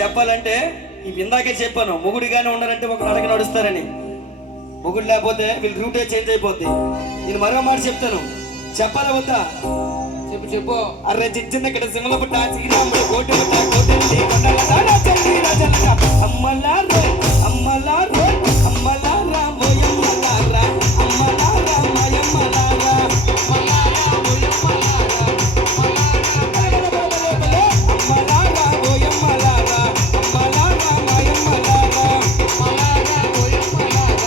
చెప్పాలంటే ఇందాకే చెప్పాను, మొగుడిగానే ఉన్నారంటే ఒక నడక నడుస్తారని. మొగుడు లేకపోతే వీళ్ళు రూటే చేంజ్ అయిపోద్ది. నేను మరో మాట చెప్తాను, చెప్పాలా వద్దా? చెప్పు చెప్పు. అర్రే చిన్న ఇక్కడ సింహల పుట్ట శ్రీరాముడు కోటి పుట్ట కోటెల్లి కొండల చల్లి రాజలక అమ్మలారా అమ్మలారా అమ్మలారా మోయమ్మలారా అమ్మలారా మయమ్మలారా అమ్మలారా మోయమ్మలారా అమ్మలారా మోయమ్మలారా అమ్మలారా మయమ్మలారా అమ్మలారా మోయమ్మలారా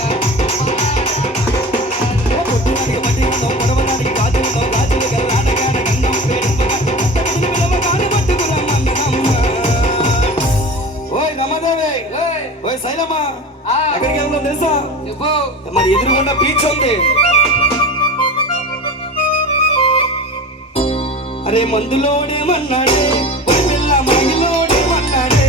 పొట్టునాడికి మట్టిలో పొడవనాడికి గాజులో గాజులు గల్లాడగాడ గంధం పేరుగా విలువ కాని పట్టుకురమ్మన్నదమ్మ. ఓయ్ రమాదేవి, ఓయ్ శైలమ్మ, ఎక్కడికి వెళ్తాం తెలుసా? మరి ఎదురుగుండా బీచ్ ఉంది. అరే మందులోడేమన్నాడే పిల్ల మైలోడేమన్నాడే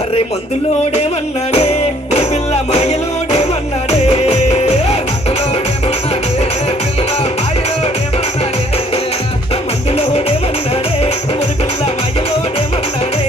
అరే మందులోడేమన్నాడే పిల్ల మాయలోడేమన్నాడే మందులోడేమన్నాడే పిల్ల మాయలోడేమన్నాడే